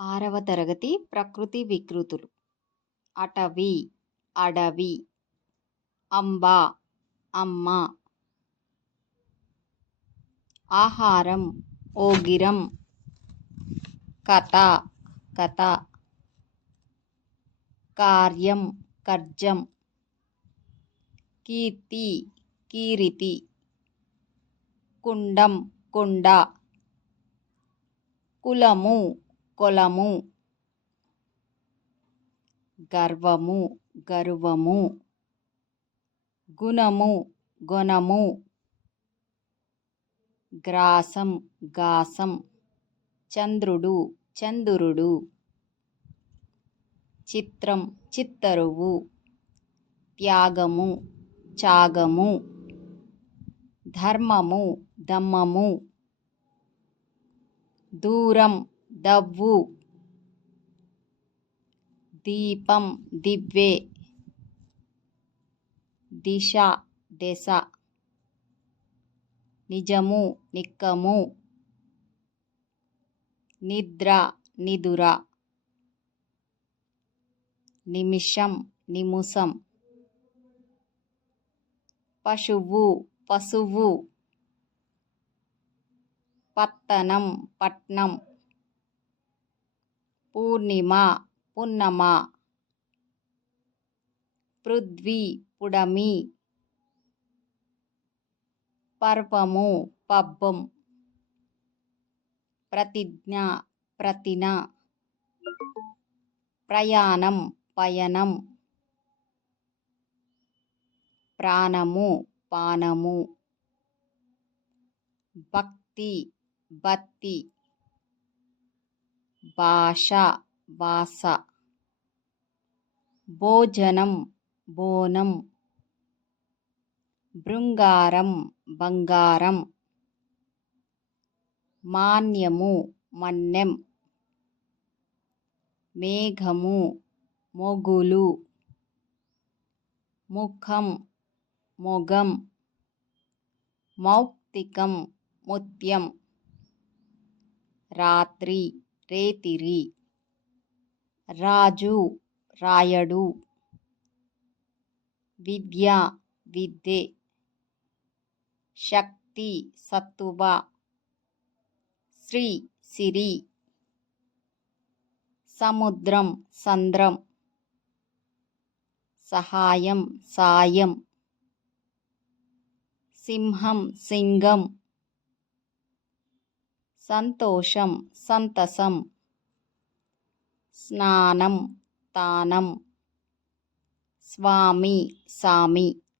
ఆరవ తరగతి ప్రకృతి వికృతులు. అటవీ అడవి అంబ అమ్మ. ఆహారం ఓగిరం. కథ కథ. కార్యం కర్జం. కీర్తి కీరితి. కుండం కుండ. కులము కొలము గర్వము గర్వము గుణము గుణము గ్రాసం గాసం చంద్రుడు చంద్రుడు చిత్రం చిత్తరువు త్యాగము త్యాగము ధర్మము ధమ్మము దూరం దవ్వు దీపం దివ్వే దిశ దెశ. నిజము నిక్కము. నిద్ర నిదుర. నిమిషం నిముసం పశువు పశువు. పత్తనం పట్నం. పూర్ణిమ పున్నమ పృథ్వీ పుడమి పర్వము పబ్బం ప్రతిజ్ఞ ప్రతిన ప్రయాణం పయనం ప్రాణము పానము భక్తి బత్తి భాష భాస భోజనం బోనం. బృంగారం బంగారం. మాన్యము మన్యం మేఘము మొగులు. ముఖం మొగం. మౌక్తికం ముత్యం. రాత్రి. రేతిరి. రాజు రాయడు. విద్య విద్యే. శక్తి సత్తువ. శ్రీ సిరి. సముద్రం సంద్రం. సహాయం సాయం. సింహం సింగం. సంతోషం సంతసం. స్నానం తానం. స్వామి సామి.